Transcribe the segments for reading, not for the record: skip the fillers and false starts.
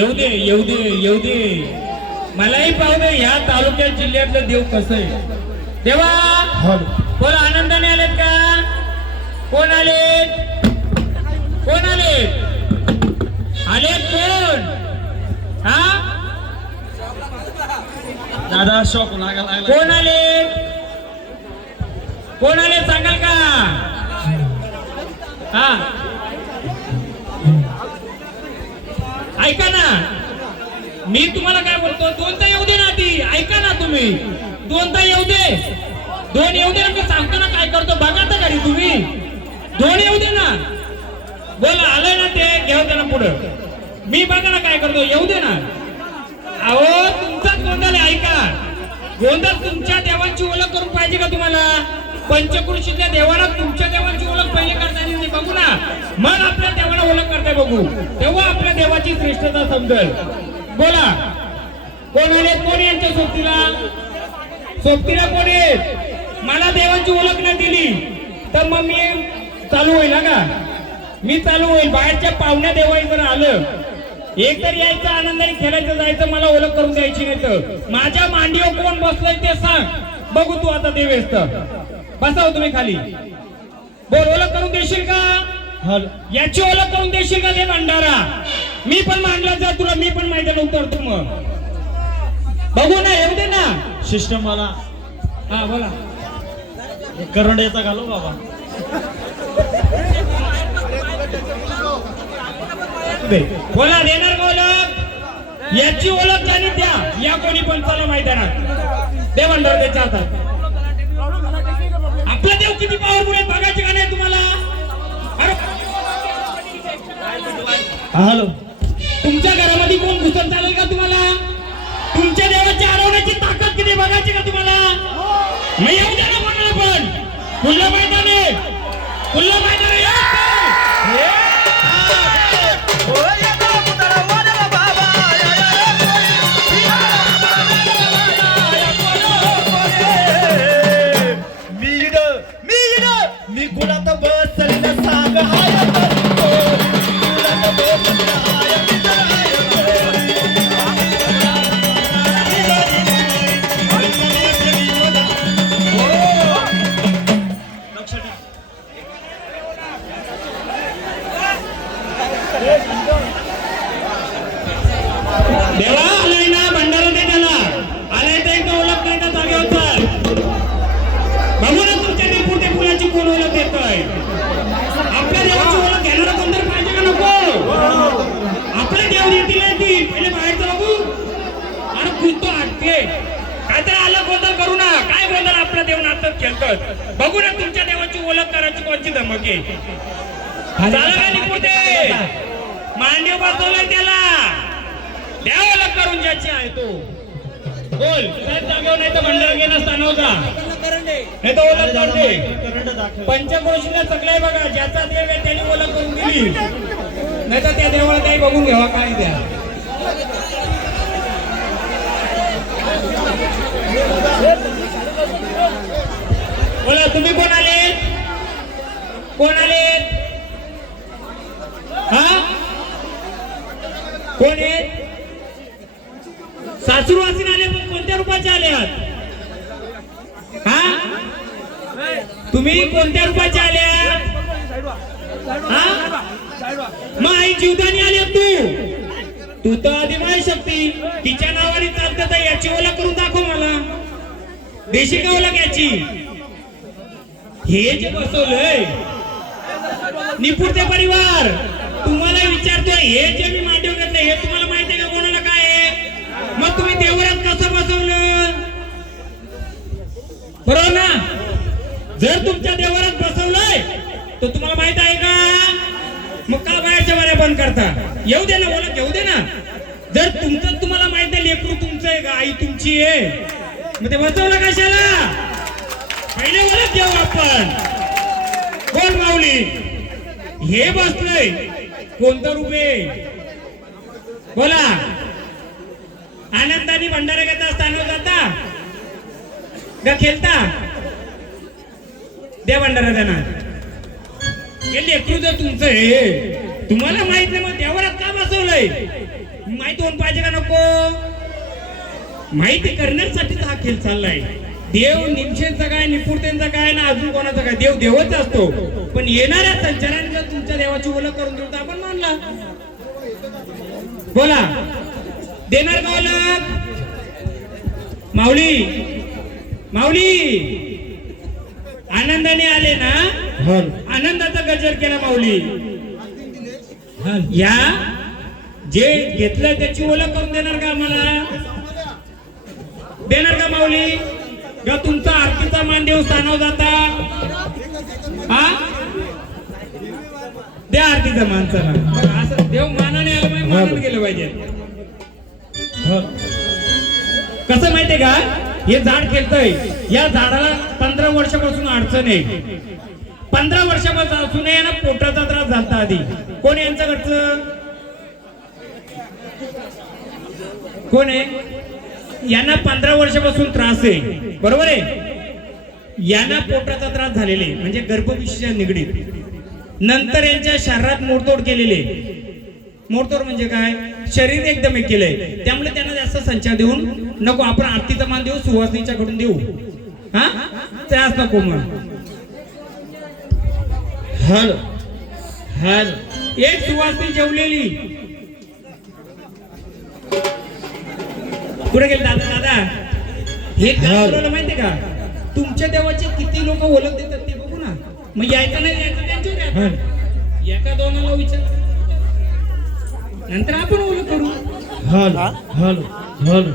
येऊ दे येऊ दे येऊ दे, मलाही पाहू दे ह्या तालुक्यात जिल्ह्यातलं देव कसं आहे. देवा कोण आनंदाने आलेत का? कोण आलेत? कोण आलेत? आलेत कोण? हा दादा शॉक लागला. कोण आलेत? कोण आले सांगाल का? हा ऐका ना, मी तुम्हाला काय बोलतो, दोनदा येऊ दे ना. ती ऐका ना, तुम्ही दोनदा येऊ दे, दोन येऊ दे ना. मी सांगतो ना काय करतो बघा तर घरी तुम्ही. दोन येऊ दे ना. बोला आलंय ना ते, घेऊ दे ना पुढं. मी बघा ना काय करतो, येऊ दे ना. अहो तुमचाच गोंधळ आहे. ऐका, गोंधळ तुमच्या देवांची ओळख करून पाहिजे का तुम्हाला? पंचकृषीतल्या देवाला तुमच्या देवांची ओळख पहिले करता येईल बघू ना, मग आपल्या देवाला ओळख करता बघू, तेव्हा आपल्या देवाची श्रेष्ठता समजेल. बोला कोण आले? कोण यांच्या सोबतीला? सोबतीला कोण आहेत? मला देवांची ओळख नाही दिली तर मग मी चालू होईल का? मी चालू होईल. बाहेरच्या पाहुण्या देवाई जर आलं, एक तर यायचं आनंदाने खेळायचं जायचं, मला ओळख करून द्यायची नाही. तर माझ्या मांडीवर कोण बसलंय ते सांग बघू. तू आता देवेस तर बसाव तुम्ही खाली. बोल, ओळख करून देशील का? याची ओळख करून देशील का? ते भंडारा मी पण मांडला जा तुला, मी पण मैदान उतरतो मग बघू ना. येऊ दे ना सिस्टम मला. हा बोला. करंड्याचा घालो बाबा. बोला, देणार का ओळख? याची ओळख ज्याने द्या. या कोणी पण चला मैदानात, दे भंडारा त्याच्या हातात. आपला देव किती पॉवरफुल आहे बघायचे का नाही तुम्हाला? हॅलो, तुमच्या घरामध्ये कोण घुसत चालेल का तुम्हाला? तुमच्या देवाची हरवण्याची ताकद किती बघायची का तुम्हाला? मग येऊ द्या ना कोणाला पण. खुल्लं मैदान आहे, खुल्लं मैदान आहे. मी गुणात बसल न सांग हाय गुणात बसल हाय देवा आलाय ना, भंडारा दे त्याला. आलाय तर एकदा ओळख नाही तर जागेवर चल. बघू ना तुमच्या निपुण ते फुलाची कोण ओळख देतोय. आपल्या देवाची ओळख घेणारा कोणतरी पाहिजे का नको? आपले देव येतील येतील, पहिले बाहेरचं बघू. अरे कुठतो हटते काय तर आलं गोंधळ करू ना. काय गोंधळ? आपला देव नातच खेळतात. बघू ना तुमच्या देवाची ओळख करायची कोणची धमक आहे. झालं का निपुण ते? मांडीव बसवलंय त्याला, द्या ओळख करून ज्याची आहे तो. बोल साहेब, जागेवर नाही तर भंडारा घेणं स्थानावर जा, नाही तर ओळख करून दे. पंचक्रोशीला सगळे बघा, ज्याचा देव आहे त्याने ओळख करून दिली, नाही तर त्या देवाला काही बघून घ्यावा काय द्या. बोला तुम्ही कोण आले? कोण आले? हा कोण आहेत? सासूरवासीन आले पण कोणत्या रूपाचे आले आहात? हा तुम्ही कोणत्या रूपाचे आले आहात? मग आई जीवदानी आली तू तर अधिमाय शक्ती. तिच्या नावाने चालतं तर याची ओळख करून दाखव मला. देशी का ओळख याची? हे जे बसवलंय निपुणते परिवार, तुम्हाला विचारतोय, हे जे मी मांडव घेतलं हे तुम्हाला माहिती आहे का कोणाला काय आहे? मग तुम्ही देवळात कसं बसवलं? बरोबर ना? जर तुमच्या देवळात बसवलंय तर तुम्हाला माहित आहे का? मग का बाहेरच्या वाऱ्या बंद करता? येऊ दे ना, ओळख घेऊ दे ना. जर तुमचं तुम्हाला माहित आहे, लेकरू तुमचं आहे का आई तुमची आहे, मग ते बसवलं कशाला? पहिले ओळख घेऊ आपण. कोण माऊली हे बसलंय? कोणतं रूप आहे? बोला. आनंदाने भंडारा घेता स्थानावर जाता का खेळता? द्या भंडारा त्यांना. हे लेकरू जर तुमचं आहे, तुम्हाला माहित नाही मग देवळात का बसवलंय? माहिती होऊन पाहिजे का नको? माहिती करण्यासाठीच हा खेळ चाललाय. देव निमशेंचा काय, निपुणतेंचा काय ना अजून कोणाचा काय, देव देवच असतो. पण येणाऱ्या संचाराने जर तुमच्या देवाची ओळख करून देऊ तर आपण मानला. बोला, देणार का ओळख? माऊली माऊली आनंदाने आले ना, आनंदाचा गजर केला माऊली. या जे घेतलं त्याची ओळख करून देणार का आम्हाला? देणार का माऊली? का तुमचा आरतीचा मान देव स्थानावर जाता? हा, द्या आरतीचा मान. चला, असं देव मानाने आलं पाहिजे, मानाने गेलं पाहिजे. कसं माहितीये का, हे झाड खेळतय, या झाडाला 15 वर्षापासून अडचण आहे. 15 वर्षापासून ना पोटाचा त्रास झाला आधी. कोण यांच्याकडचं? कोण आहे? यांना 15 वर्षापासून त्रास आहे, बरोबर आहे. यांना पोटाचा त्रास झालेले म्हणजे गर्भपिशवीच्या निगडीत. नंतर यांच्या शरीरात मोडतोड केलेले. मोडतोड म्हणजे काय? शरीर एकदम एक केलंय. त्यामुळे त्यांना जास्त संचार देऊन नको, आपण आरतीचा मान देऊ, सुवासिनीच्या कडून देऊ. हा, त्रास नको. मग हल हल एक सुवासिनी जेवलेली. कुठे गेले दादा? दादा हे काय माहितीये का, तुमच्या देवाचे किती लोक ओळख देतात ते बघू ना. मग यायचं नाही यायचं त्यांच्यावर, एका दोनाला विचार, नंतर आपण ओळख करू. हल हल हल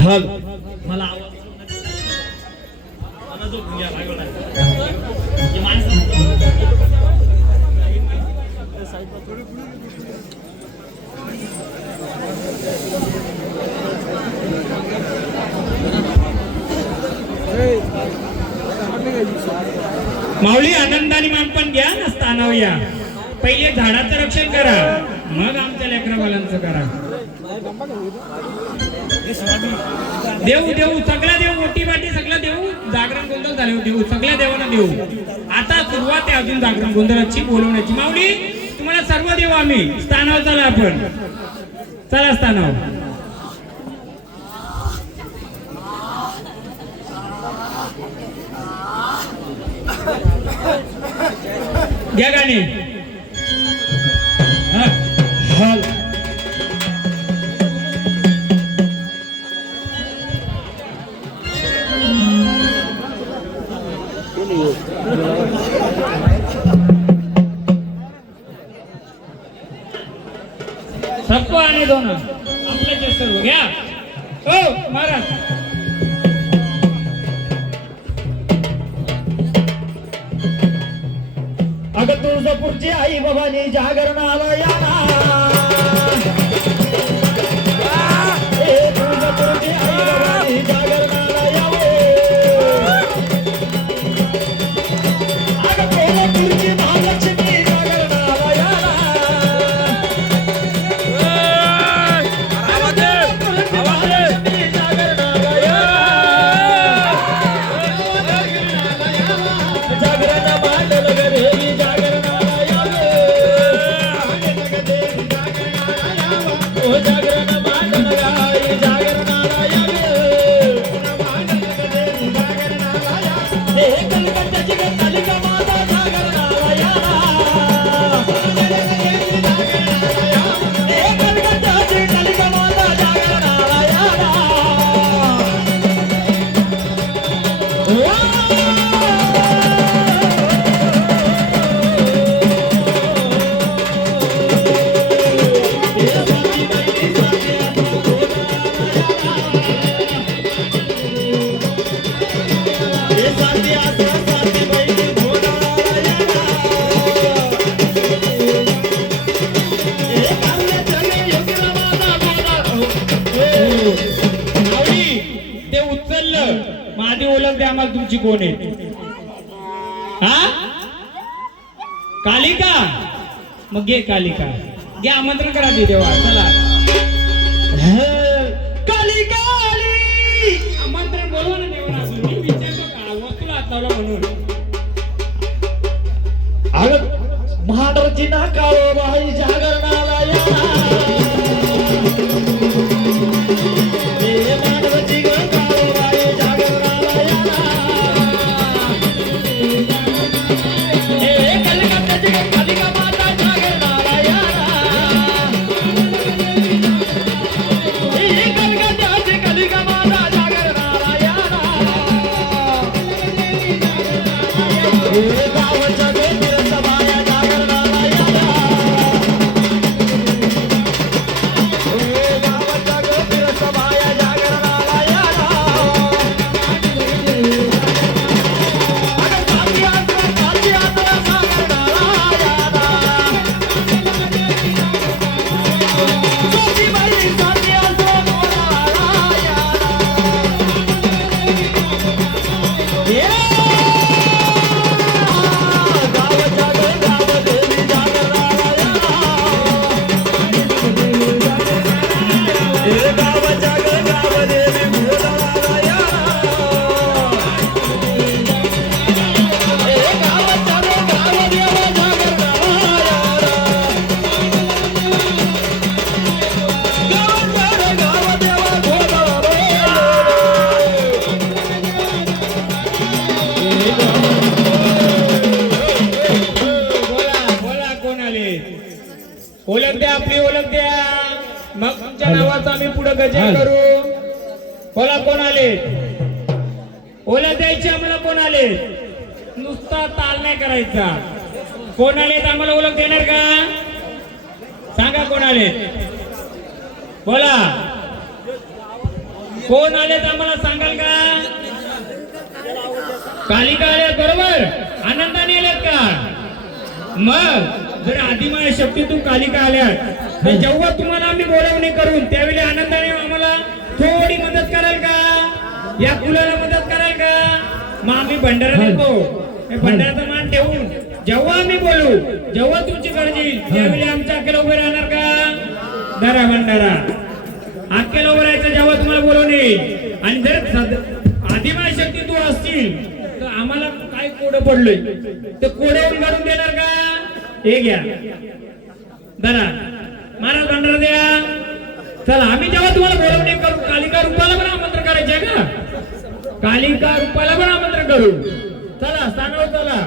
हल मला माऊली आनंदाने मानपण घ्या ना, स्थानावर या. पहिले झाडाचं रक्षण करा, मग आमच्या लेकराबालांचं करा. देऊ देऊ सगळ्या देऊ, मोठी वाटी सगळं देऊ. जागरण गोंधळ झाले देऊ, सगळ्या देवांना देऊ. आता सुरुवात आहे अजून जागरण गोंधळाची, बोलवण्याची. माऊली तुम्हाला सर्व देऊ आम्ही. स्थानावर चला, आपण चला स्थानावर. घ्या गाणी. हल सबको आने दो ना, आपल्याचे सर्व घ्या. हो महाराज, अगं तुळजापूरची आई भवानी जागरणाला या ना. तुळजापूरची आई भवानी जागरणाला यावे. अगं कोल्हापूरची महालक्ष्मी जागरणाला या ना. जागरण मांडल गे जागरणाला यावे. जागरण मांडल गाई जागरणाला यावे. हे कलकत्त्याची कालिका माता जागरणाला या. हे कलकत्त्याची कालिका माता जागरणाला या. ते उचललं, माझी ओळख द्या आम्हाला तुमची कोण आहे. हा, कालिका. मग घे कालिका, घे आमंत्रण करा दे देवा. चला कालिका आमंत्रण बोलवा ना देवाला. मी विचारतो का वस्तूला हात लावला म्हणून. अग महाडरची ना काळोबाई जागरणाला या हे महाडरची ग काळोबाई जागरणाला या हे कलिकाताची ग कलिका माता जागरणाला या हे कलिकाताची कलिका माता जागरणाला या हे गावाच्या गोंधळ बाया जागरणाला या हे गावाच्या गोंधळ बाया जागरणाला या अगं साथी आसरा जागरणाला या साथी बाई साथी आसरा बोलाला या गावाच्या गावादेवी जागरणाला या हे गावाच्या गावादेवी बोलाला या हे गावाच्या गावादेवा जागरणाला गावाच्या गावादेवा बोलाला बोला बोला कोण आले ओळख द्या आपली ओळख द्या मग तुमच्या नावाचा आम्ही पुढे गजर करू बोला कोण आले ओळख द्यायची आम्हाला कोण आले नुसता ताल नाही करायचा कोण आले आम्हाला ओळख देणार का सांगा कोण आले बोला कोण आलेत आम्हाला सांगाल का कालिका आल्यात बरोबर आनंदाने आल्यात का मग जर आदिमाय शक्तीतून कालिका आल्यात तर जेव्हा तुम्हाला आम्ही बोलावणी करून त्यावेळी आनंदाने आम्हाला थोडी मदत कराल का या कुलाला मदत कराल का मग आम्ही भंडारा देतो हे भंडाराचा मान ठेवून जेव्हा आम्ही बोलू जेव्हा तुमची गरज येईल त्यावेळी आमच्या अखेला उभे राहणार का धरा भंडारा अखेला उभे राहायचं जेव्हा तुम्हाला बोलवणे येईल आणि जर आदिमाय शक्ती तू असतील तर आम्हाला काय कोडं पडलंय ते कोड्यावरून काढून देणार का हे घ्या धरा महाराज भंडारा द्या चला आम्ही जेव्हा तुम्हाला बोलवणे करू कालिका रूपाला पण आमंत्रण करायचे का कालिका रूपाला पण आमंत्रण करू चला सांगा चला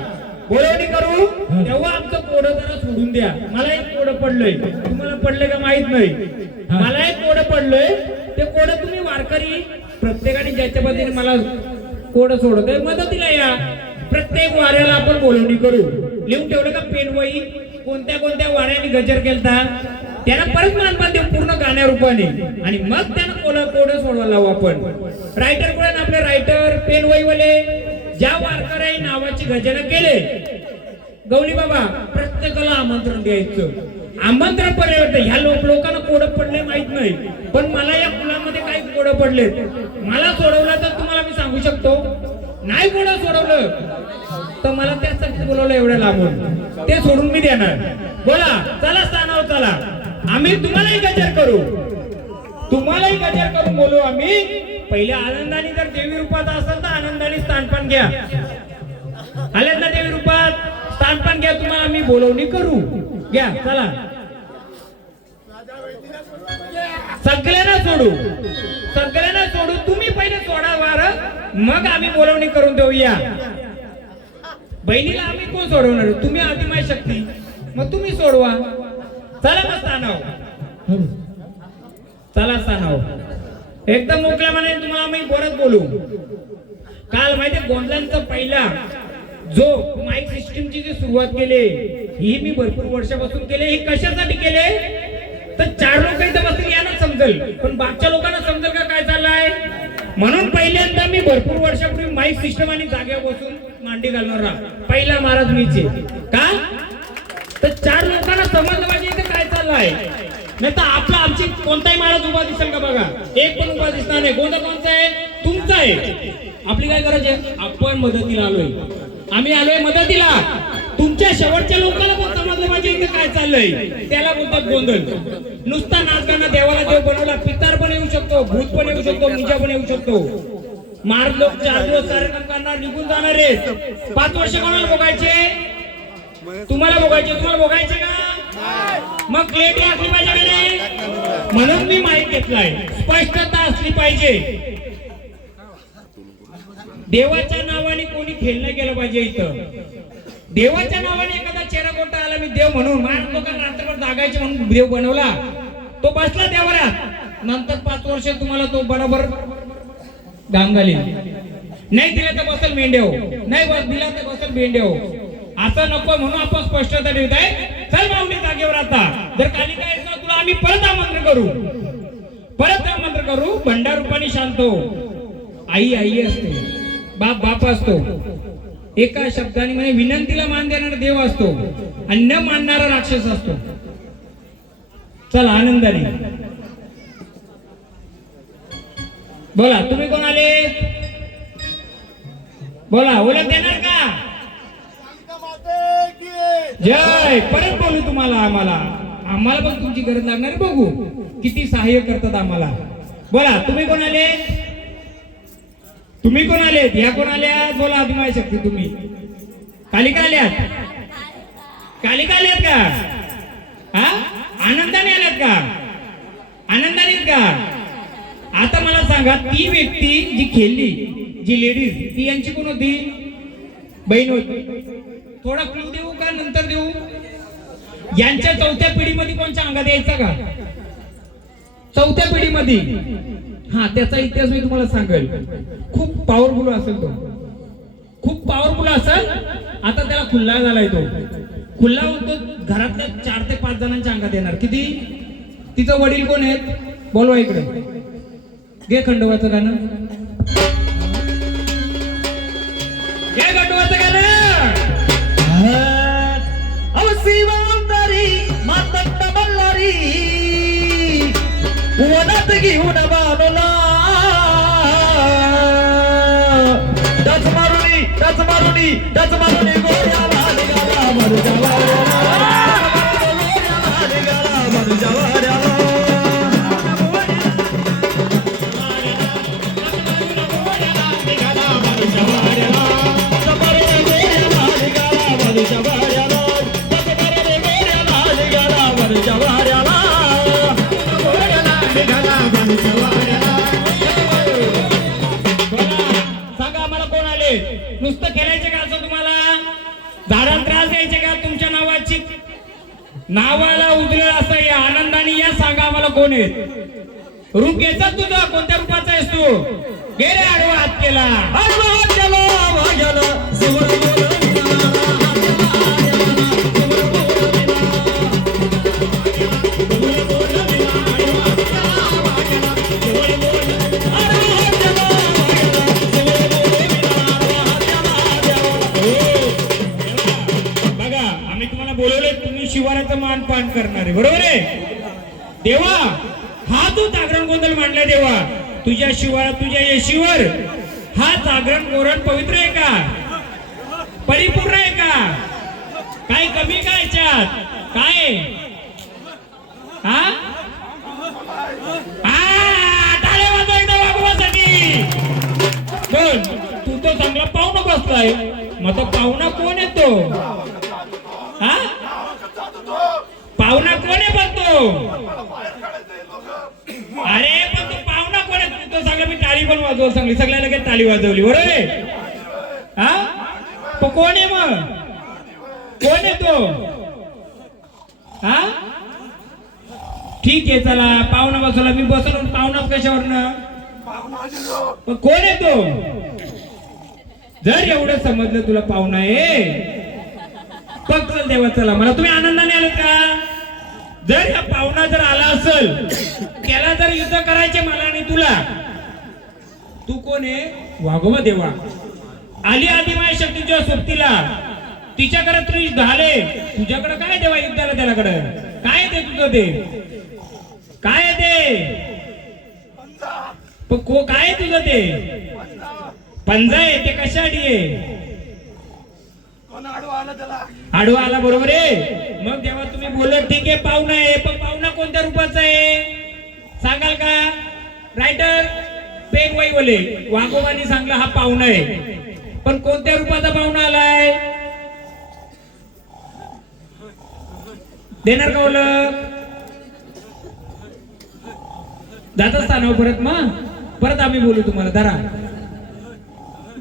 बोलवणी करू तेव्हा आमचं कोडं जरा सोडून द्या मला एक कोडं पडलंय तुम्हाला पडलंय का माहित नाही मला एक कोडं पडलंय ते कोडं तुम्ही वारकरी प्रत्येकाने ज्याच्या पद्धतीने मला कोडं सोडत मदतीला या प्रत्येक वाऱ्याला आपण बोलवणी करू लिहून ठेवलं का पेनवही कोणत्या कोणत्या वाऱ्याने गजर केलता त्यांना परत मानपान देऊ पूर्ण गाण्या रूपाने आणि मग त्यांना कोडं सोडवायला लावू आपण रायटर कोण आपले रायटर पेनवही वाले ज्या वारकऱ्याने नावाची गजर केले गौली बाबा प्रत्येकाला आमंत्रण द्यायचं आमंत्रण पर्यंत ह्या लोकांना कोडं पडले माहित नाही पण मला या कुलामध्ये काही कोडं पडले मला सोडवलं तर तुम्हाला मी सांगू शकतो नाही कोडं सोडवलं तर मला त्यासाठी बोलवलं एवढ्या लांबून ते सोडून मी देणार बोला चला स्थानावर चला आम्ही तुम्हालाही गजर करू तुम्हालाही गजर करून बोलू आम्ही पहिल्या आनंदाने जर देवी रूपात असेल तर आनंदाने स्थानपान घ्या आल्यात ना देवी रूपात स्थानपान घ्या तुम्हाला आम्ही बोलवणी करू घ्या चला सगळ्यांना सोडू तुम्ही पहिले सोडा वार मग आम्ही बोलवणी करून देऊया बहिणीला आम्ही कोण सोडवणार तुम्ही आदिमाय शक्ती मग तुम्ही सोडवा चला मग स्थानावर चला स्थानावर एकदम मोकळ्या मनाने तुम्हाला आम्ही बोलत बोलू काल माहितीये गोंधळांचा पहिला जो माईक सिस्टीमची जी सुरुवात केली ही मी भरपूर वर्षापासून केले ही कशासाठी केले तर 4 लोक इथं बसतील यांना समजेल पण बाकीच्या लोकांना समजेल का काय चाललंय म्हणून पहिल्यांदा मी भरपूर वर्षापूर्वी माईक सिस्टम आणि जागेवर बसून मांडी घालणार पहिला महाराज मीचे का तर 4 लोकांना समजलं पाहिजे इथे काय चाललंय नाही तर आपला आमची कोणताही महाराज उभा दिसेल का बघा एक पण उभा दिसणार नाही कोणता आहे तुमचा आहे आपली काय गरज आहे आपण मदतीला आलोय आम्ही आलोय मदतीला तुमच्या शेवटच्या लोकांना पण समजलं पाहिजे इथे काय चाललंय त्याला बोलतात गोंधळ नुसता नाच गाणं देवाला देव बनवला पितार पण येऊ शकतो भूत पण येऊ शकतो मुंजा पण येऊ शकतो मार्ग लोक 4 दिवस कार्यक्रम करणार निघून जाणार आहेत 5 वर्ष कोणाला बघायचे तुम्हाला भोगायचे का? मग क्लॅरिटी असली पाहिजे का नाही? म्हणून मी माईक घेतलाय. स्पष्टता असली पाहिजे. देवाच्या नावाने कोणी खेळणं गेलं पाहिजे. इथं देवाच्या नावाने एखादा चेहरा कोटा आला, मी देव म्हणून माझ्या लोकांना रात्रभर जागायचे म्हणून देव बनवला, तो बसला देवरात. नंतर 5 वर्ष तुम्हाला तो बरोबर गाम घालील. नाही दिला तर बसल मेंढ्या, नाही बस दिला तर बसल मेंढ्या. असं नको म्हणून आपण स्पष्टता देत आहे. चल माऊली जागेवर आता. जर कालिका येत ना तुला आम्ही परत आमंत्रण करू. भंडार रूपाने शांत हो. आई आई असते, बाप बाप असतो. एका शब्दाने म्हणजे विनंतीला मान देणारा देव असतो आणि न मानणारा राक्षस असतो. चला आनंदाने बोला. तुम्ही कोण आले? बोला. ओळख देणार का? जय. परत बोलू तुम्हाला. आम्हाला पण तुमची गरज लागणार. बघू किती सहाय्य करतात आम्हाला. बोला. तुम्ही कोण आले? या कोण आल्यात? बोला. आदिमाय शक्ती. तुम्ही कालिका आल्यात का? हा, आनंदाने आल्यात का? आता मला सांगा, ती व्यक्ती जी खेळली, जी लेडीज, ती यांची कोण होती? बहीण होती. थोडा क्लू देऊ का नंतर देऊ? यांच्या 4थ्या पिढीमध्ये कोणच्या अंगात यायचा का? 4थ्या पिढीमध्ये. हा, त्याचा इतिहास मी तुम्हाला सांगेल. खूप पॉवरफुल असेल तो, खूप पॉवरफुल असेल. आता त्याला खुल्ला झालाय. तो खुल्ला होतो घरातल्या 4 ते 5 जणांच्या अंगात येणार. किती? तिचं वडील कोण आहेत? बोलवा इकडे. घे खंडोबाचं गाणं. वनात घेऊन बाणूला टच मारुनी गोऱ्याला निघाला सांगा मला कोण आले? नुसतं खेळायचे का असं तुम्हाला? झाडाला त्रास द्यायचे का? तुमच्या नावाला उजळेल असं या आनंदाने या. सांगा आम्हाला कोण आहे? रूप घ्यायचा तुझं? कोणत्या रूपाचा आहेस तू? गेले आडवा हात केला. बोलवले तुम्ही शिवाराचं मानपान करणारे, बरोबर आहे? देवा, हा तू जागरण गोंधळ मांडलाय देवा. तुझ्या शिवारात, तुझ्या येशीवर हा जागरण गोरण पवित्र आहे का? परिपूर्ण आहे का? काय कमी काय याच्यात? काय? हा, टाळे वाजवा एकदा वागवासाठी. तू तो चांगला पाहुणा बसलाय. मग तो पाहुणा कोण येतो? हा, पाहुणा कोण आहे? बनतो. अरे पण तो पाहुणा कोण आहे? तो सांगला मी टाळी पण वाजवली, सांगली सगळ्या लगेच टाळी वाजवली, बरोबर आहे? हा, तो कोण आहे? मग कोण आहे तो? हा, ठीक आहे, चला पाहुणा बसवला, मी बसवलो. पाहुणाच कशावरनं? कोण आहे तो? जर एवढं समजलं तुला पाहुणा आहे, पग चल देवा. चला, मला तुम्ही आनंदाने आले का? जर हा पाहुणा जर आला असेल, त्याला जर युद्ध करायचे मला आणि तुला, तू कोण आहे? वाघोबा देवा. आली आदिमाय शक्तीच्या सोबतीला, तिच्याकडे तुम्ही झाले. तुझ्याकडे काय देवा युद्धाला? त्याच्याकडे काय ते? तुझं ते काय ते? काय तुझं ते? पंजा आहे ते. कशासाठी आहे? आडवा आला, बरोबर आहे. मग जेव्हा तुम्ही बोलत ठीक आहे पाहुणा आहे, पण पाहुणा कोणत्या रूपाचा आहे सांगाल का? रायटर पेन वही बोले वाघोबानी सांगला हा पाहुणा आहे, पण कोणत्या रूपाचा पाहुणा आलाय? देणार का ओळख? जात स्थानावर परत मग परत आम्ही बोलू तुम्हाला. धरा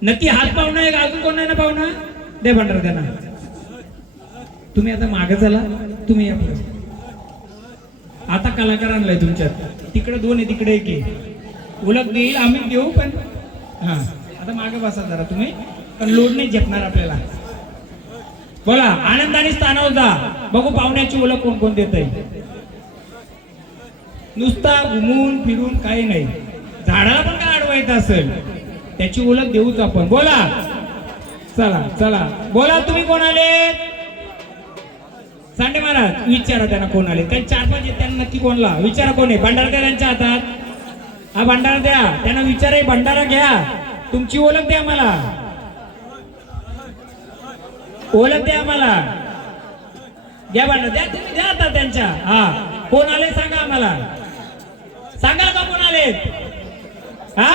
नक्की हात पाहुणा आहे का अजून कोण नाही ना पाहुणा? दे भांडार त्यांना. तुम्ही आता मागे चला, तुम्ही या पुढे. आता कलाकार आणलाय तुमच्यात, तिकडे 2 आहे तिकडे 1 आहे. ओळख देईल आम्ही देऊ पण हा आता मागे बसा जरा तुम्ही, पण लोड नाही झेपणार आपल्याला. बोला आनंदाने स्थानावर जा, बघू पाहुण्याची ओळख कोण कोण देत आहे. नुसता घुमून फिरून काही नाही, झाडाला पण काय अडवायचं असेल त्याची ओळख देऊच आपण. बोला चला चला बोला तुम्ही कोण आले? सांडे महाराज विचारा त्यांना कोण आले. काही 4-5 आहेत त्यांना नक्की कोणला विचारा कोण आहे. भंडारा द्या त्यांच्या हातात, हा भंडारा द्या त्यांना विचारा. भंडारा घ्या, तुमची ओळख द्या मला, ओळख द्या आम्हाला. द्या भांडारा द्या, तुम्ही द्या आता त्यांच्या. हा कोण आले सांगा आम्हाला, सांगाल का कोण आले? हा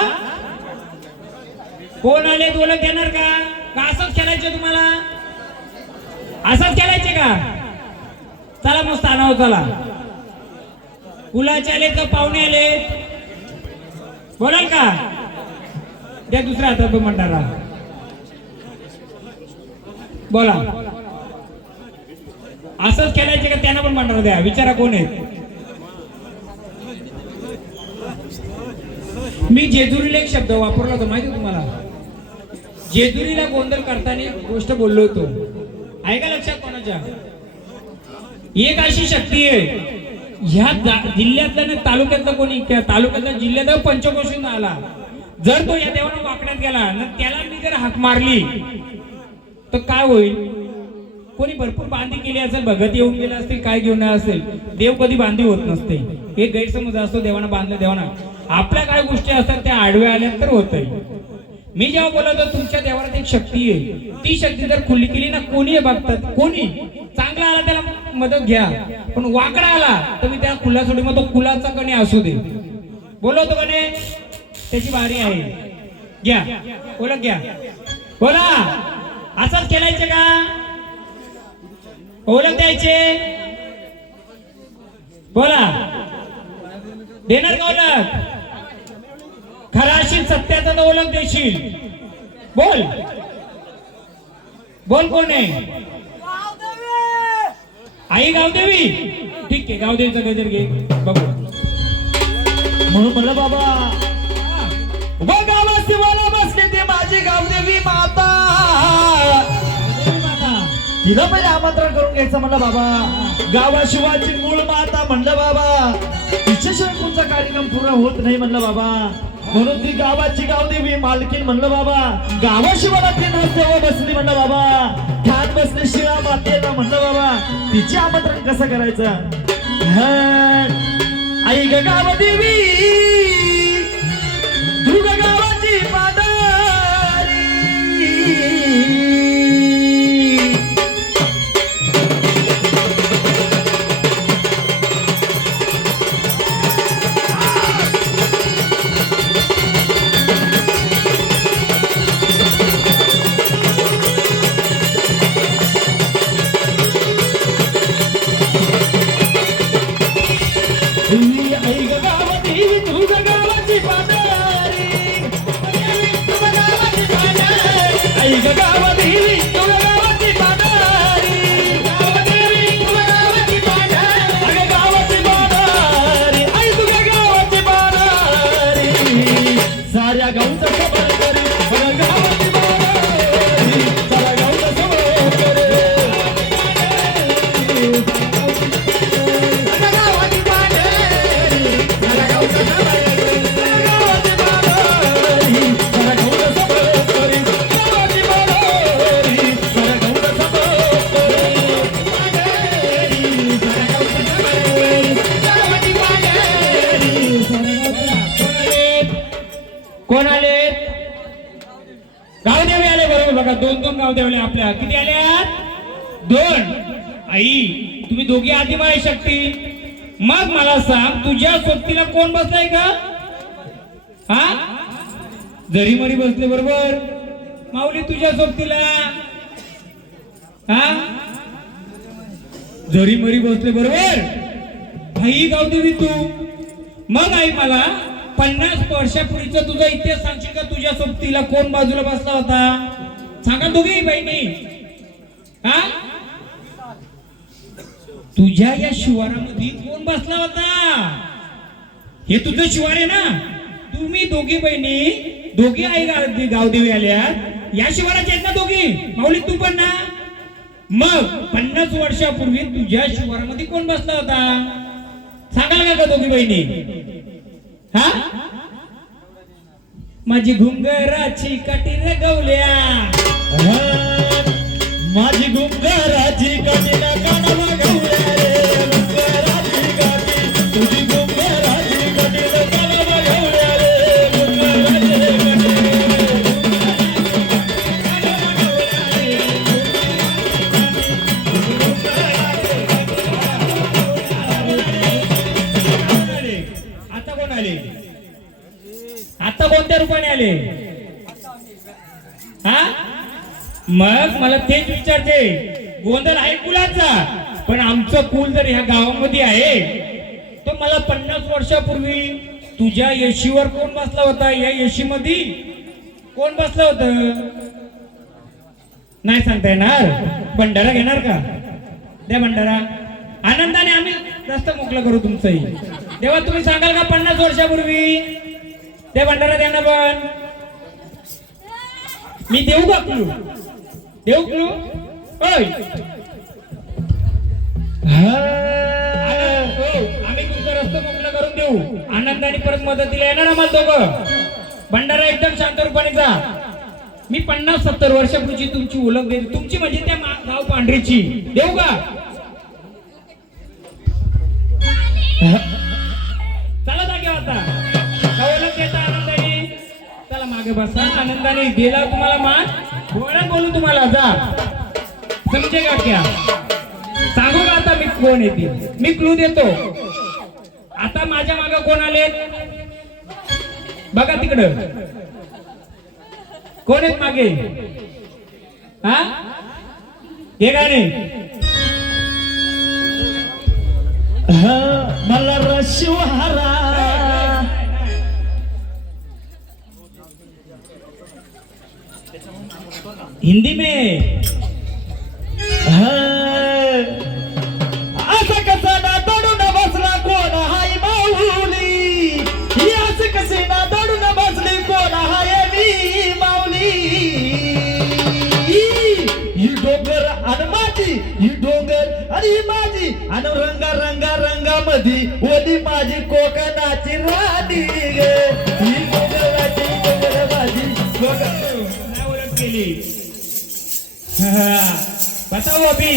कोण आले ओळख देणार का? असंच खेळायचे तुम्हाला, असंच खेळायचे का? चला मग स्थानावर चला. कुलाचे आले का पाहुणे आले? बोलाल का? द्या दुसऱ्या हातात भंडारा. बोला असंच खेळायचे का त्यांना पण भंडारा द्या. विचारा कोण आहेत. मी जेजुरीला एक शब्द वापरला होता माहिती तुम्हाला. जेजुरीला गोंधळ करताना एक गोष्ट बोललो होतो, ऐका लक्षात कोणाच्या. एक अशी शक्ती आहे ह्या जिल्ह्यातल्या ना तालुक्यातला कोणी, तालुक्यातल्या जिल्ह्यात पंचकोशीन आला, जर तो या देवाला वाकड्यात गेला ना त्याला मी जर हाक मारली तर काय होईल? कोणी भरपूर बांधी केली असेल, भगत येऊन गेले असतील, काय घेऊन असेल. देव कधी बांधी होत नसते, एक गैरसमज असतो. देवाना बांधलं, देवाना आपल्या काय गोष्टी असतात त्या आडव्या आल्या तर होतंय. मी जेव्हा बोलतो तुमच्या देवाला एक शक्ती आहे, ती शक्ती जर खुली केली ना कोणी बघतात, कोणी चांगला आला त्याला मदत घ्या, पण वाकडा आला तर मी त्या कुला सोडी, मग तो कुलाचा कणे असू दे. बोलवतो कणे त्याची बारी आहे. घ्या ओळख घ्या. बोला असंच खेळायचे का? ओळख द्यायचे. बोला देणार का ओळख? खरा असेल सत्याचा तर ओळख देशील. बोल बोल कोण आहे? आई गावदेवी. ठीक आहे गावदेवीचा गजर घे बघू. म्हणून म्हणलं बाबा गावाची मला बसली ती माझी गावदेवी माता, तिला पहिले आमंत्रण करून घ्यायचं म्हणलं बाबा. गावाशिवाची मूळ माता म्हणलं बाबा, तिच्याशिवाय कोणता कार्यक्रम पूर्ण होत नाही म्हणलं बाबा. म्हणून ती गावाची गावदेवी मालकीन म्हणलं बाबा. गावाशिवाय ती नसतेवा बसली म्हणलं बाबा. ठाण बसली शिळा मातेला म्हणलं बाबा. तिचे आमंत्रण कसं करायचं? आई ग गावदेवी तुझ्या गावाची पादारी, आई ग गावदेवी तुझ्या गावाची पादारी, आई ग गावदेवी तुझ्या गावाची पादारी, अगं गावाची पादारी, आई तुझ्या गावाची पादारी, साऱ्या गावचा सबर करी बरं गावाची पादारी, साऱ्या गावचा सबर करी. कोण आले? गावदेवी आले बरोबर. बघा 2-2 गावदेवले आपल्या. किती आल्यात? 2. आई तुम्ही दोघी आधी माय शक्ती. मग मला सांग तुझ्या सोबतीला कोण बसलाय का? हा जरी मरी बसले बरोबर. माऊली तुझ्या सोबतीला हा जरी मरी बसले बरोबर. आई गावदेवी तू. मग आई मला 50 वर्षापूर्वीचा तुझा इतिहास सांगशील का? तुझ्या सोबतीला कोण बाजूला बसला होता? सांगा दोघी बहिणी. हा, तुझ्या या शिवारामध्ये कोण बसला होता? हे तुझं शिवार आहे ना. तुम्ही दोघी बहिणी, दोघी आई गावदेवी आल्या या शिवाराच्या आहेत ना दोघी? माऊली तू पण ना. मग 50 वर्षापूर्वी तुझ्या शिवारामध्ये कोण बसला होता? सांगाल का दोघी बहिणी? हा, माझी घुंगराची काठी रे गवल्या. माझी घुंगराची काठी ना कानाला गवल्या रे. घुंगराची काठी, तुझी घुंगराची काठी ना कानाला गवल्या रे. घुंगराची काठी. आता कोण आले? आता कोणत्या रूपाने आले? हा, मग मला तेच विचारते. गोंधळ आहे कुलाचा, पण आमचं कुल जर ह्या गावामध्ये आहे तर मला 50 वर्षापूर्वी तुझ्या येशीवर कोण बसला होता? या येशीमध्ये कोण बसलं होतं? नाही सांगता येणार. भंडारा घेणार का? द्या भंडारा. आनंदाने आम्ही रस्ता मोकळा करू तुमचंही. तेव्हा तुम्ही सांगाल का 50 वर्षापूर्वी त्या भंडारा द्या ना. पण मी देऊ का क्लू? देऊ क्लू? होय, आम्ही तुमचा रस्ता मोकळा करून देऊ. आनंदाने परत मदतीला येणार आम्हाला दोघं. भंडारा एकदम शांत रूपाने जा. मी 50-70 वर्षापूर्वी तुमची ओळख देईल. तुमची म्हणजे त्या गाव पांढरीची. देऊ का? चला जागे आता. ओळख देता आनंदाने. चला मागे बसा. आनंदाने दिला तुम्हाला मान. कोणा बोलू तुम्हाला जा. समजे का क्या? सांगू का आता मी कोण येते? मी क्लू देतो. आता माझ्या मागे कोण आले? बघा तिकडं कोण आहेत मागे? हा, हे गाणे. मला रशिवारा हिंदी में. असं कसं ना दडून बसला कोण हाय माऊली? असं कसे ना दडून बसली कोण हाय मी माऊली? ही डोंगर आणि माझी, ही डोंगर आणि माझी, आणि रंगा रंगा रंगामध्ये ओली माझी कोकणाची राणी गे. ही डोंगराची डोंगर माझी ओळख केली. बताओ अभी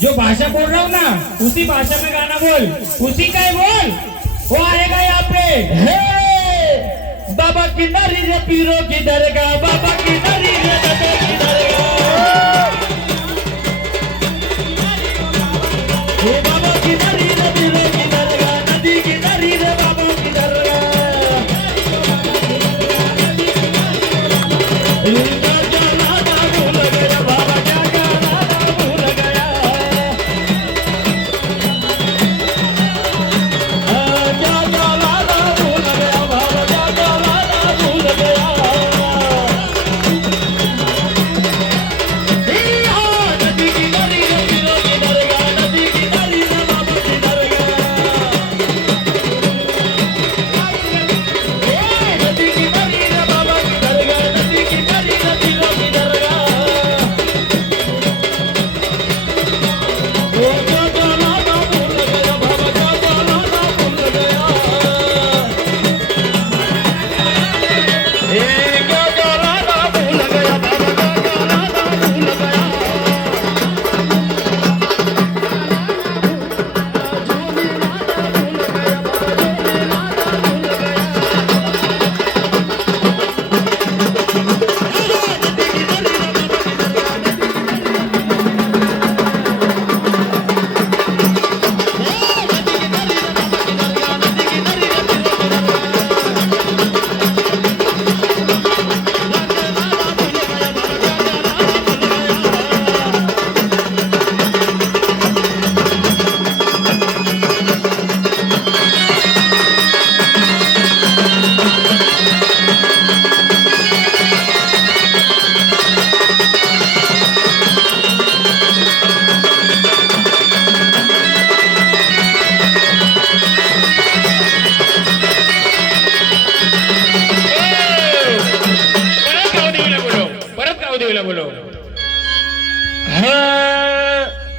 जो भाषा बोल रहा हूँ ना उसी भाषा में गाना बोल. उसी का ही बोल. वो आएगा यहाँ पे. हे बाबा किनारी रे पीरो की दरगाह. बाबा किनारी रे नदी की दरगाह. हे बाबा किनारी रे पीरो की दरगाह. नदी किनारी रे बाबा की दरगाह.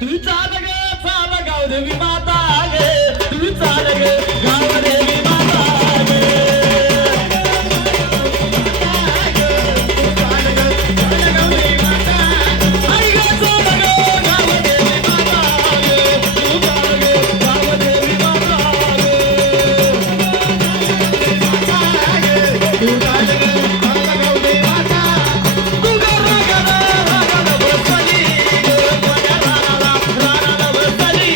तू चाल ग चाल गावदेवी माता ग तू चाल ग गावदेवी माता ग आई ग चाल ग गावदेवी माता ग तू चाल ग गावदेवी माता ग तू चाल ग गावदेवी माता तू ग रागाला बसली ग रागाला बसली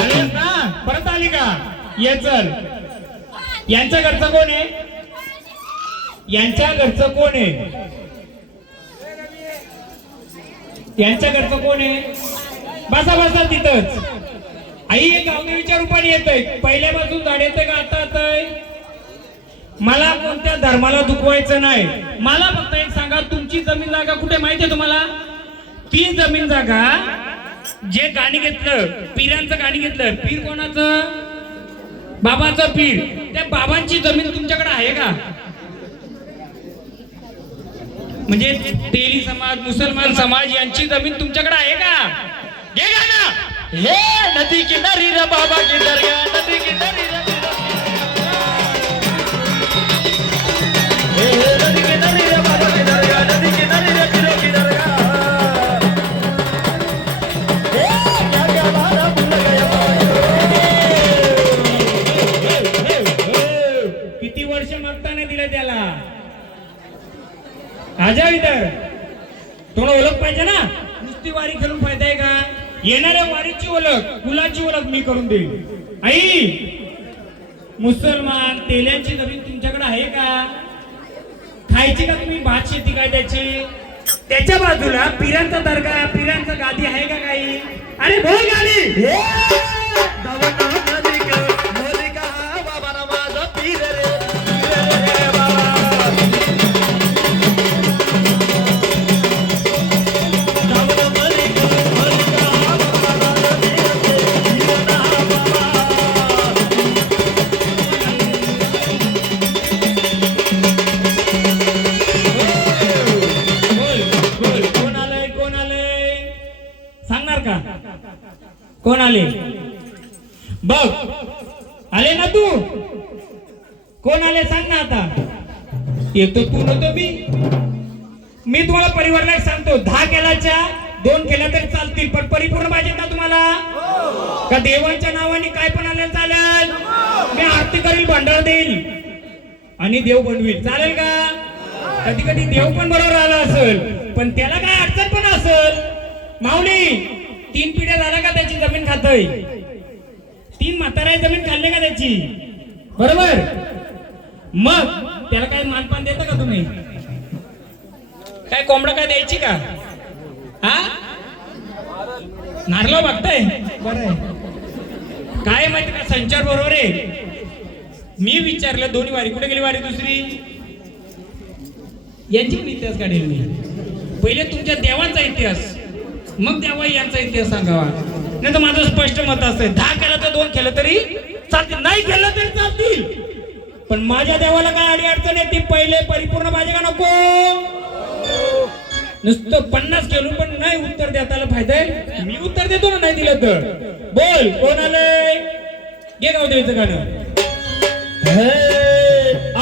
आलीस ना परत आली का ये चल यांच्या घरचं कोण आहे यांच्या घरचं कोण आहे यांच्या घरचं कोण आहे बसा बसा तिथंच आई हे गावदेवीच्या रूपाने येतंय पहिल्यापासून झाड येतंय का आता येतंय मला कोणत्या धर्माला दुखवायचं नाही मला फक्त एक सांगा तुमची जमीन जागा कुठे माहितीये तुम्हाला ती जमीन जागा जे गाणी घेतलं पीरांचं गाणी घेतलं पीर कोणाचं बाबाचं पीर त्या बाबांची जमीन तुमच्याकडे आहे का म्हणजे तेली समाज मुसलमान समाज यांची जमीन तुमच्याकडे आहे का घे गाणं हे नदी किनारी रे बाबा की दरगाह नदी किनारी रे हे नदी किनारी रे बाबा की दरगाह नदी किनारी रे पीरो की दरगाह हे क्या क्या मारा भूल गया किती वर्ष मागता नाही दिलं त्याला आजा इधर थोडं ओळख पाहिजे ना नुसती वारी खेळून फायदा आहे का येणाऱ्या वारीची ओळख कुलाची ओळख मी करून देईन आई मुसलमान तेल्यांची जमीन तुमच्याकडे आहे का खायची का तुम्ही भात शेती काय त्याची त्याच्या बाजूला पिरांचा दर्गा पिरांचा गादी आहे का काही अरे बोल गाडी हे दवना नदी का मोलिका बाबा ना माझा पीर रे बाबा दवना मोलिका मोलिका बाबा ना पीर ना बाबा बोल कोण आलंय सांगणार का कोण आले बघ आले ना तू कोण आले सांग ना आता येतो तू नव्हतो मी तुम्हाला परिवाराला एक सांगतो 10 केलाच्या 2 केल्या तरी चालतील पण परिपूर्ण पाहिजेत ना तुम्हाला का देवांच्या नावाने काय पण आले चालेल मी आरती करील भंडार देईल आणि देव बनवील चालेल का कधी कधी देव पण बरोबर आला असेल पण त्याला काय अडचण पण असेल माऊली 3 पिढ्या झाल्या का त्याची जमीन खातोय 3 म्हाताऱ्या जमीन खाल्ले का त्याची बरोबर मग त्याला काय मानपान देता का तुम्ही काय कोंबडा काय द्यायची का हा नारळ बघताय बरं काय माहिती का संचार बरोबर आहे मी विचारलं दोन्ही वारी कुठे गेली वारी दुसरी यांची पण इतिहास काढेल मी पहिले तुमच्या देवाचा इतिहास मग देवा यांचा इतिहास सांगावा नाही तर माझं स्पष्ट मत असतं 10 केलं तर 2 केलं तरी चालतील नाही केलं तरी चालतील पण माझ्या देवाला काय अडी अडचण येते पहिले परिपूर्ण पाहिजे का नको नुसतं 50 केलं पण नाही उत्तर देता आलं फायदा आहे मी उत्तर देतो ना नाही दिलं तर बोल कोण आलंय घे गावदेवीचं गाणं हे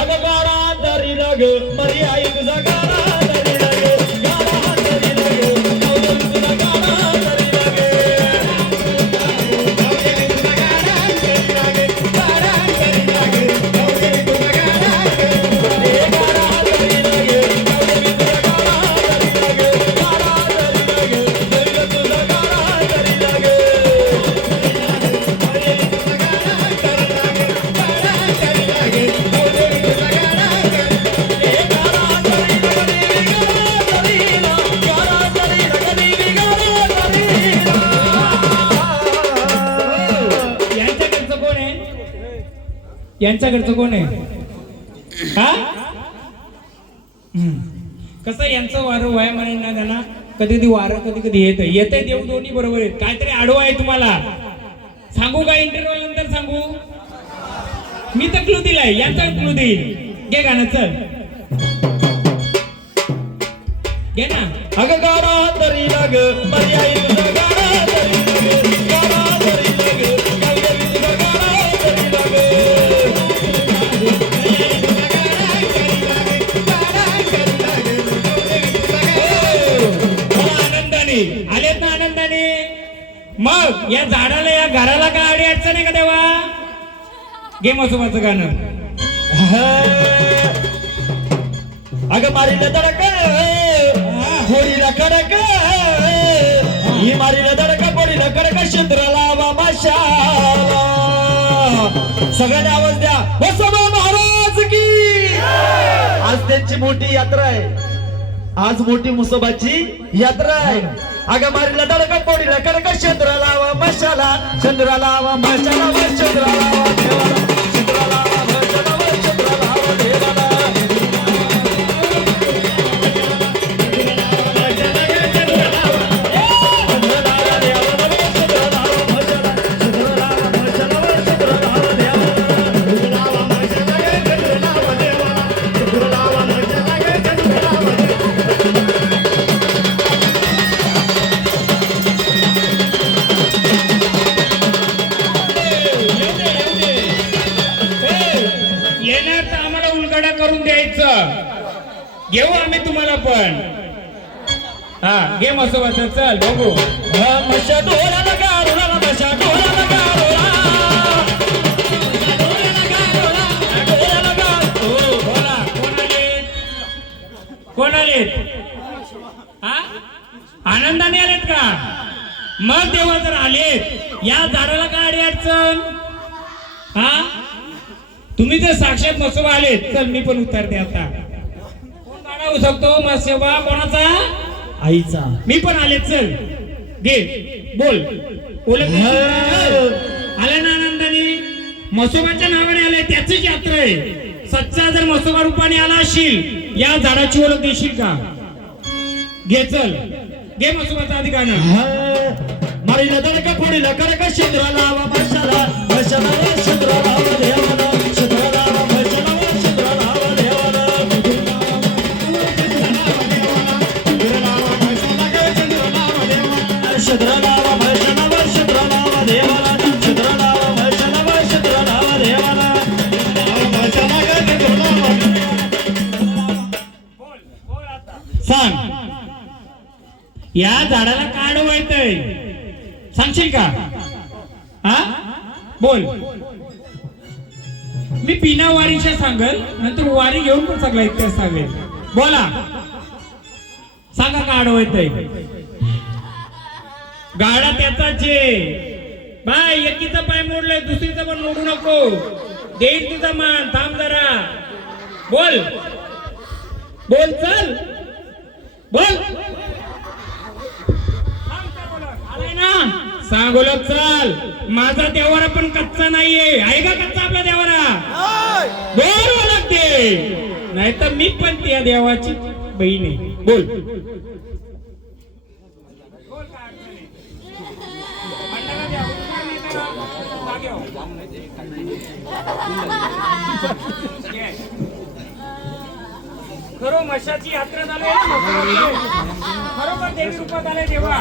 अगं गारा दरी लग मरी आई तुझा गारा दरी लग गारा दरी लग गावदेवी तुझा गारा दरी लग गावदेवी तुझा गारा दरी लग गारा दरी लग गावदेवी तुझा गारा दरी लग गारा दरी लग गावदेवी तुझा गारा दरी लग गारा दरी लग दरी तुझा गारा दरी लग यांच्याकडचं कोण आहे हा कसं यांचं वारं वाय म्हणे ना कधी कधी वारं कधी कधी येत देव दोन्ही बरोबर आहेत काहीतरी आडवा आहे तुम्हाला सांगू का इंटरव्ह्यू नंतर सांगू? मी तर क्लू दिलाय, याचा क्लू देईल. घे गाणं, चल घे ना. अगं गारा तरी लाग पर्यायी तुझा गारा तरी लाग, गारा तरी लाग, गावदेवी तुझा गारा तरी लाग. आनंदाने आलेत ना, आनंदाने. मग या झाडाला, या घराला काय अडी अडचण आहे का देवा? घे मसोबाचं गाणं. अगं मारीला धडक होडीला कडक, ही मारीला धडक पोडीला कडक, शंद्र लावा माशाला. सगळ्यांनी आवाज द्या, वसोबा महाराज की. आज त्यांची मोठी यात्रा आहे, आज मोठी मुसोबाची यात्रा आहे. अगं मारीला धडक पोडीला कडक, चंद्र लावा मशाला, चंद्र लावा मशाला, चंद्र लावा देवाला, चंद्र लावा मशाला, चंद्र लावा देवाला. येणार तर आम्हाला उलगडा करून द्यायचं, घेऊ आम्ही तुम्हाला पण. हा घे मसोबाचं, चल बघू. मशा डोळ्याला गारोळा, मशा डोळ्याला गारोळा, डोळ्याला गारोळा. बोला, कोण आलेत? हा, आनंदाने आलेत का? मग देवा जर आलेत, या झाडाला काय अडी अडचण? हा, तुम्ही जर साक्षात मसोबा आलेत, चल मी पण उतरते आता. कोण गाणं होऊ शकतो? मसोबा कोणाचा? आईचा. मी पण आले, चल घे, बोल. आले ना आनंदाने? मसोबाच्या नावाने आले, त्याचीच यात्रा आहे. सच्चा जर मसोबा रूपाने आला असशील, या झाडाची ओळख देशील का? घे, चल घे मसोबाचा आधी गाणं. मारीला धडका फोडीला कडक, चंद्र लावा मशाला, मशाला चंद्र लावा देवाला, चंद्र लावा मशाला, चंद्र लावा देवाला. चंद्र लावा मशाला, चंद्र लावा देवाला, चंद्र लावा मशाला, चंद्र लावा देवाला. सांग, या झाडाला काय डोवायचंय? सांगशील का? हा, बोल. मी पिना वारीच्या सांगल, नंतर वारी घेऊन पण सगळा इतिहास सांगेल. बोला, सांगा का अडवायचंय? गाडा त्याचाच आहे. बाय, एकीचा पाय मोडलाय, दुसरीचा पण मोडू नको. देईल तुझा मान. थांब जरा, बोल बोल, चल बोल. आलाय ना? सांगोला चल. माझा देवारा पण कच्चा नाहीये. आहे का कच्चा आपला देवारा? बोल लागते, नाही तर मी पण त्या देवाची बहीण आहे. बोल. खरं मशाची यात्रा झाली आहे, खरोखर देवी रूपात आले देवा.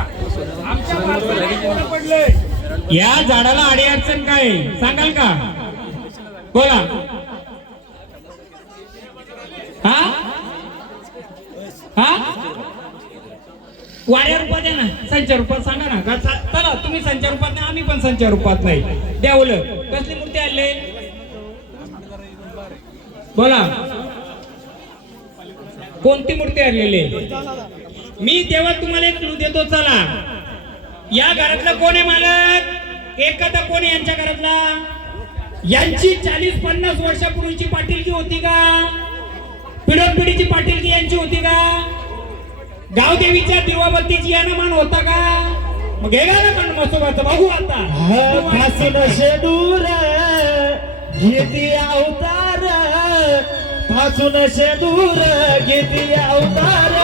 आमच्या माणसाला पडले. या झाडाला अडी अडचण काय सांगाल का? बोला. हा हा, वाड्या रूपात आहे ना, संचार रूपात सांगा ना. चला, तुम्ही संचार रूपात नाही, आम्ही पण संचार रूपात नाही. द्यावलं कसली मूर्ती आणले? बोला, कोणती मूर्ती आणलेली? मी तेव्हा तुम्हाला एक क्लू देतो. चला, या घरातला कोण आहे मालक? एखादा कोण आहे यांच्या घरातला? यांची 40-50 वर्षापूर्वीची पाटीलकी होती का? पिढोनपिढीची पाटीलकी यांची होती का? गावदेवीच्या दिवाबत्तीची यानमान होता का? मग हे गाणं पण मसोबाचं बघू आता. फासून शेदूर घेती अवतार, फासून शेदूर घेती अवतार.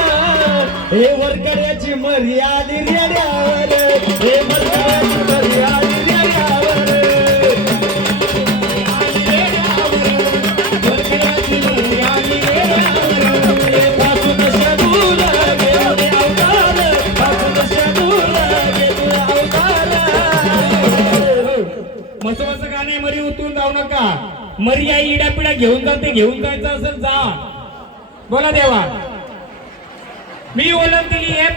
हे वरकड्याची मर्यादी रेड्यावर, हे वरकड्याची मर्यादी रेड्यावर. मसवाचं गाणं आहे, मरी उतरून जाऊ नका. मरी आई इडापिडा घेऊन जाते, घेऊन जायचं असेल जा. बोला देवा. मी ओळख दिली आहे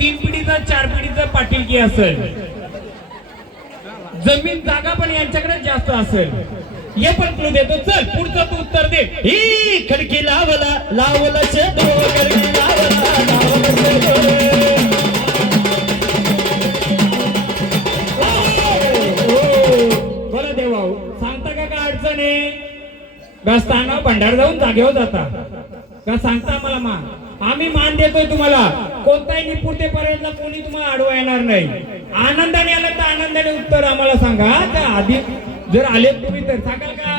3 पिढीचं 4 पिढीचं पाटीलकी असेल. जमीन जागा पण यांच्याकडे जास्त असेल. हे पण क्लू देतो. चल पुढचं तू उत्तर दे. ही खडकी लावला लावला शेतो खडकी लावला लावला शेतो. बोला देवा. सांगता का अडचण आहे? बसताना भंडार जाऊन जागेवर जाता का सांगता मला मान. आम्ही मान देतोय तुम्हाला. कोणताही निपुणतेपर्यंत कोणी तुम्हाला अडवा येणार नाही. आनंदाने आलं तर आनंदाने उत्तर आम्हाला सांगा. त्या आधी जर आले तुम्ही तर सांगाल का?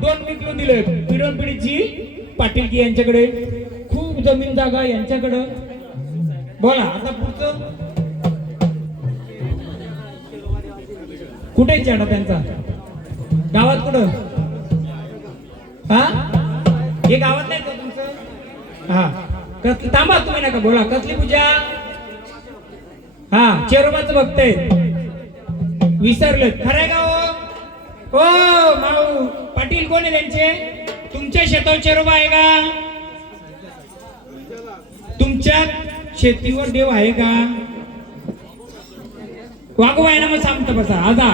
2 मित्र दिले पिढोन पिढीची पाटीलकी यांच्याकडे, खूप जमीन जागा यांच्याकडे. बोला आता पुढचं. कुठे चेडा त्यांचा? गावात कुठं? हा हे गावात नाही का तुमचं? हा थांबा तुम्ही नका बोला. कसली पूजा? हा चेरोबाचं बघते. विसरलं खरंय का हो? हो माऊ पाटील कोण आहे त्यांचे? तुमच्या शेतावर चेरोबा आहे का? तुमच्या शेतीवर देव आहे का? वागवा आहे ना. मग सांगतो बसा. आता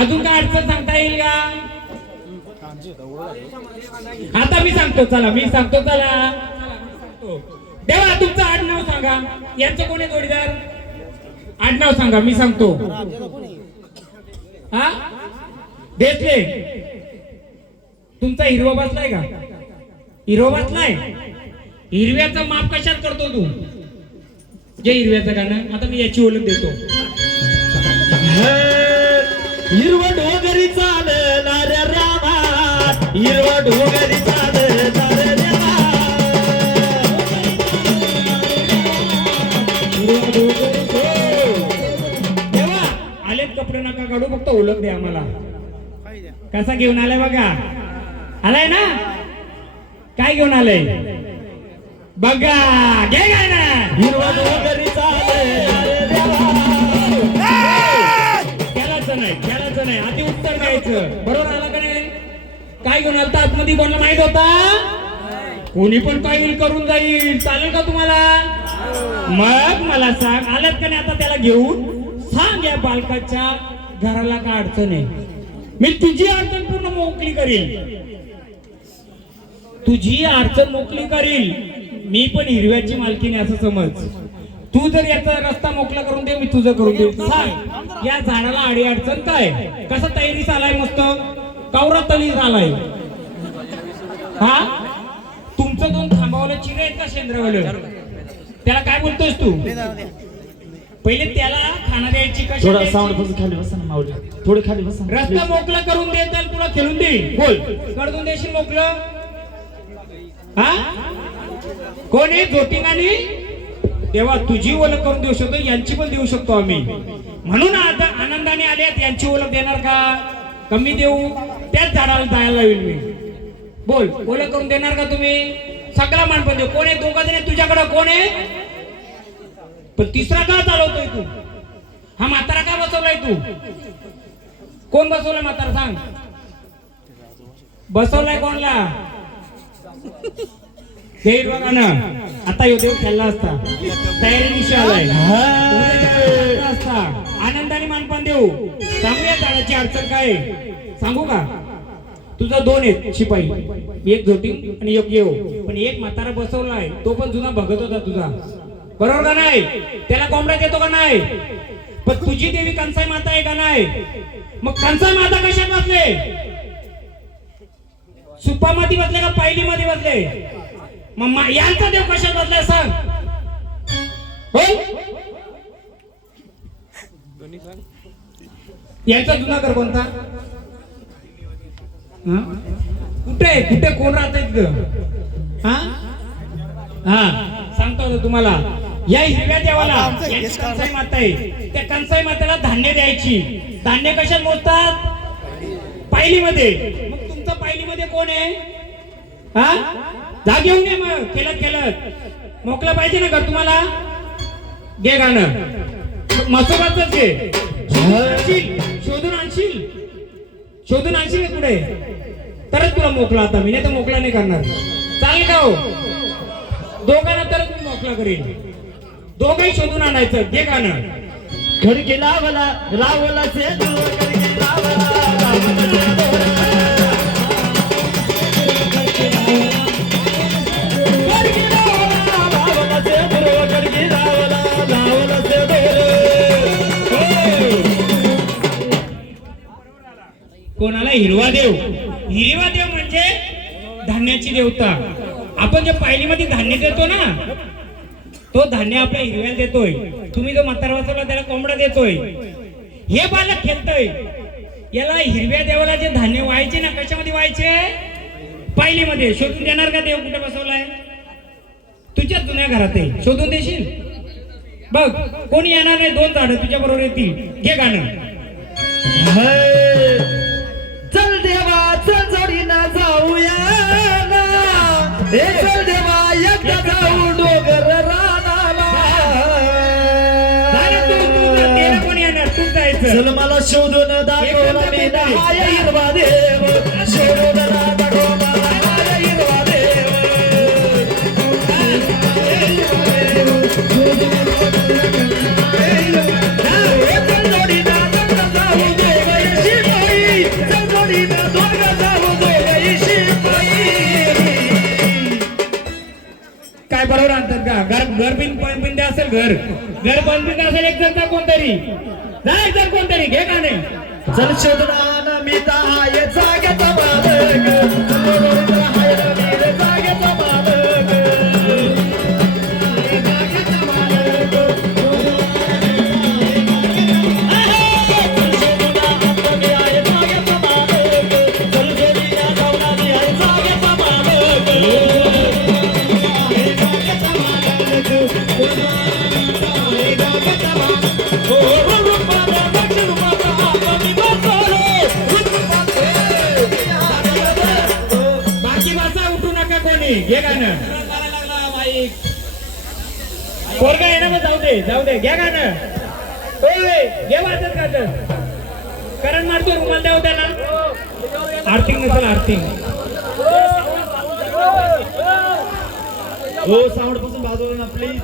अजून काय अडचण सांगता येईल का? आता मी सांगतो चला. मी सांगतो चला. देवा तुमचं आडनाव सांगा. यांचं कोणी जोडीदार? आडनाव सांगा. मी सांगतो. हा देसले. तुमचा हिरवा बसलाय का? हिरवा बसलाय. हिरव्याचं माप कशात करतो तू? जे हिरव्याचं गाणं. आता मी याची ओळख देतो. हिरवा डोंगरी चालला रे रामा, हिरवा डोंगरी चालला रे देवा. देवा आलेत कपडे नका काढू, फक्त ओळख द्या आम्हाला. कसा घेऊन आलाय बघा. आलाय ना? काय घेऊन आलाय बघा. घे गाणं. हिरवा डोंगरी चालला रे देवा. खेळायचं नाही. आधी उत्तर द्यायचं. बरोबर आला का नाही? काय घेऊन आलता आतमध्ये? कोणाला माहित होता? कोणी पण काही करून जाईल. चालेल का तुम्हाला? मग मला सांग आलात का नाही? आता त्याला घेऊन सांग या बालकाच्या घराला काय अडचण आहे. मी तुझी अडचण पूर्ण मोकळी करील. तुझी अडचण मोकळी करील. मी पण हिरव्याची मालकीने असं समज. तू जर याचा रस्ता मोकळा करून दे, मी तुझं करून दे. सांग या झाडाला आडी अडचण काय? कसा तयारीस आलाय मस्त कावरा तली झालाय. हा तुमचं 2 थांबावलं चिरे आहेत का शेंद्रावलं? त्याला काय बोलतोयस तू? पहिले त्याला खाना द्यायची कशी? थोडा साऊंड फक्त खाली बसा ना माऊली. थोडे खाली बसा. रस्ता मोकळा करून दे तर तुला खेळून देईल. बोल करून देशील मोकळं? हा कोण आहे जोटिंगानी? तेव्हा तुझी ओळख करून देऊ शकतो, यांची पण देऊ शकतो आम्ही. म्हणून आता आनंदाने आल्यात. यांची ओळख देणार का? कमी देऊ? त्याच झाडाला जायला लावेल मी. बोल ओळख करून देणार का तुम्ही? सगळा मानपण देऊ. कोण आहे? 2 जण तुझ्याकडे. कोण आहे? पण तिसरा का चालवतोय तू? हा म्हातारा का बसवलाय तू? कोण बसवलाय म्हातारा सांग? बसवलाय कोणला? देईल बघा ना. आता येऊ देव खेळला असता. तयारी विषय आलाय असता. आनंदाने मानपान देऊ. सांगूया झाडाची अडचण काय सांगू का? तुझा 2 आहेत शिपाई. 1 जोटिंग आणि 1 येऊ. पण 1 म्हातारा बसवलाय. तो पण जुना भगत होता तुझा. बरोबर का नाही? त्याला कोंबड्या देतो का नाही? पण तुझी देवी कंसाई माता आहे का नाही? मग कंसाई माता कशात बसले? सुपामध्ये बसले का पायली मध्ये बसले? मग यांचा देव कशात बसलाय सांग? यांचा जुनागर कोणता? कुठे कुठे कोण राहत तिथं? हा सांगतो तुम्हाला. या हिरव्या देवाला कंसाई माता आहे. त्या कंसाई मातेला धान्य द्यायची. धान्य कशात मोजतात? पायलीमध्ये. मग तुमचं पायलीमध्ये कोण आहे? हा जा घेऊन ये. मग केलत मोकळं पाहिजे ना घर तुम्हाला? घे गाणं. मसोबाच घे. शोधून आणशील. शोधून आणशील का पुढे तरच तुला मोकळा आता मी नाही तर मोकळा नाही करणार चालेल का हो दोघांना तरच मी मोकळा करीन दोघंही शोधून आणायचं घे गाणं खडकी लावला लावला से दूर खडकी लावला लावला से दूर. खडकी लावला लावला से दूर खडकी लावला लावला से दूर. कोणाला हिरवा देव म्हणजे धान्याची देवता आपण जे पायलीमध्ये धान्य देतो ना तो धान्य आपल्या हिरव्याला देतोय तुम्ही जो म्हातारा वाचवला त्याला कोंबडा देतोय हे बालक खेळतोय याला हिरव्या देवाला जे धान्य व्हायचे ना कशामध्ये व्हायचे पायलीमध्ये शोधून देणार का देव कुठे बसवलाय तुझ्या जुन्या घरात आहे शोधून देशील बघ कोणी येणार नाही दोन झाडं तुझ्या बरोबर येतील घे गाणं हे, चल देवा चल जोडीना जाऊया ना. हे चल देवा एकदा जाऊ डोगर रानाला. झालं तू तेरा कोणी येणार तू जायचं चल मला शोधून दाखव ना मी हाय हिरवा देव शोधून दाखव मला हाय हिरवा देव. हे चल जोडीना दोघं जाऊ दोघं शिपाई. चल जोडीना दोघं जाऊ दोघं शिपाई. काय बरोबर आणतात का घर बिंद असेल घर बंद असेल एक जण कोणतरी जायचं कोणतरी घे का नाही चल शोधना मी हाय जागेचा मालक. चल हाय मी जागेचा मालक. जागेचा मालक. चल शोधना आता मी हाय जागेचा मालक. चल जोडीला जाऊना मी हाय जागेचा मालक. हाय जागेचा मालक. हाय जागेचा मालक. ओ रुपाला लक्ष्मणा आम्ही बसलो. बाकी भाषा उठू नका कोणी घे गाणं पोरगा येणं मग जाऊ दे घ्या गाणं होय घे वाजत गाजत करण मारतो रुमाल द्याव त्याला आर्थिंग नसेल आर्थिंग हो साऊंड पासून बाजूला ना प्लीज.